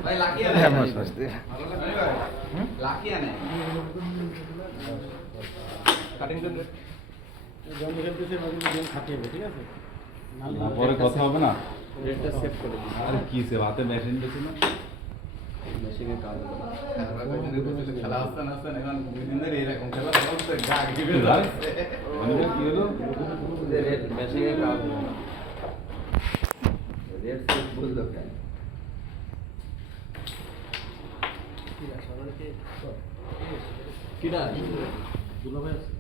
ভাই লাকিয়া হ্যাঁ, নেই মাছ আসছে। লাকিয়া নেই কাটিং করে জমি খেলতেছে নদীর গেম খাটিয়ে ঠিক আছে না, পরে কথা হবে না। রেটটা সেভ করে দিই আরে কি সে হাতে মেশিন বেশি না? মেশিনের কাজ খেলা আসতে না আসতে এখন দুই দিন ধরে এরকম খেলা চলছে গা কি ঘিরে ভাই? যাচ্ছে অনিমের কি হলো? মেশিনের কাজ রেড সেট বললো কেন কিরা দুলাভাই আছে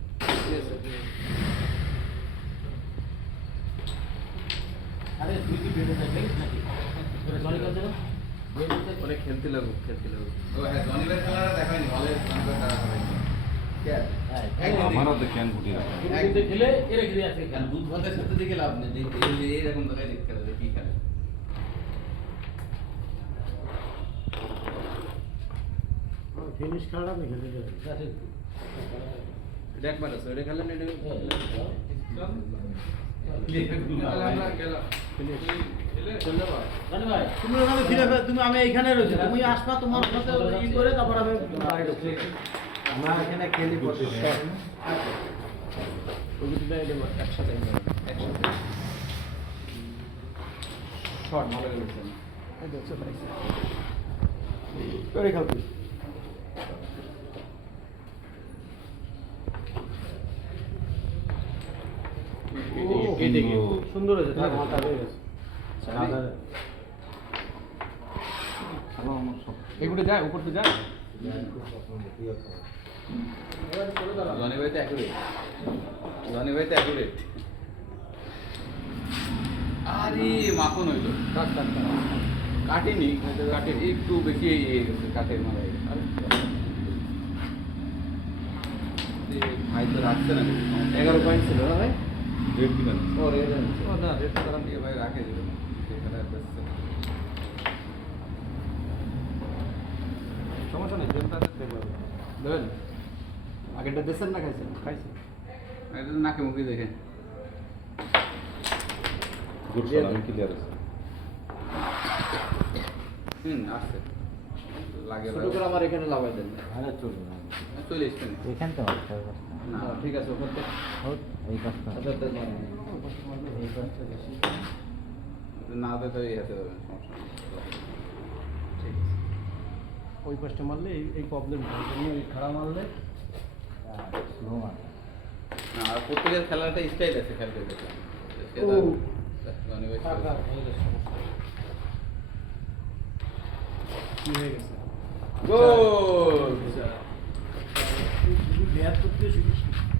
আরে তুই কি বেডে যাবি নাকি জনি কাছে না ওরে খেলতে লাগুক ও হ্যাঁ জনিবের খেলাটা দেখায়নি হলে জনিবের খেলা দেখায়নি কে আমারও তো ক্যান ফুটি রাখা। একদম খেলে এরে খেলে আছে কেন দুধ ভাতের সাথে দেখে লাভ নেই এইরকম দেখায় দেখতে হবে কি খেলে ফিনিশ খেলাটা আমি খেলতে যাই এটা একবার আছে ওটা খেলেন এটা তুমি ওখানে ফিরে তুমি আমি এইখানে রয়েছি তুমি আসবা তোমার সাথে ই করে তারপর আমি বাড়ি ঢুকছি আমরা এখানে খেলি পড়ছি ওইটা একসাথে শর্ট ভালো গেছে করে খাবি কেটে গিয়ে সুন্দর হয়েছে তার মাথা হয়ে গেছে এগুলো যায় উপর তো যায় জনি ভাই তো অ্যাকুরেট আরে মাখন হইলো কাটেনি একটু বেশি কাটের মারাই ভাই তো রাখছে না 11 পয়েন্ট ছিল না ভাই রেড দিবেন। ও রে ও না রেট কারণ দিয়ে ভাই রাখে দিল সেখানে বেচছে সমস্যা নেই গেমটা দেখবো দেবেন আগেরটা দেশের না খাইছেন খাইছি এটা তো নাকে মুখে দেখে গুড শট, আমি ক্লিয়ার আছে। আসছে লাগে ছোট করে আমার এখানে লাগাই দেন আরে চলবে না। চলে এসছে এখান তো না ঠিক আছে ওখান থেকে এই কাজটা এই কাজটা বেশি না তো এই হাতে দেবেন সমস্যা নেই ঠিক ওই পাশটা মারলে এই প্রবলেম হয় তুমি ওই খাড়া মারলে স্লো মান না আর প্রত্যেকের খেলার একটা স্টাইল আছে খেলতে দেখলাম ও। জনি ভাই কি হয়ে গেছে গোল ব্যাট করতে শিখিস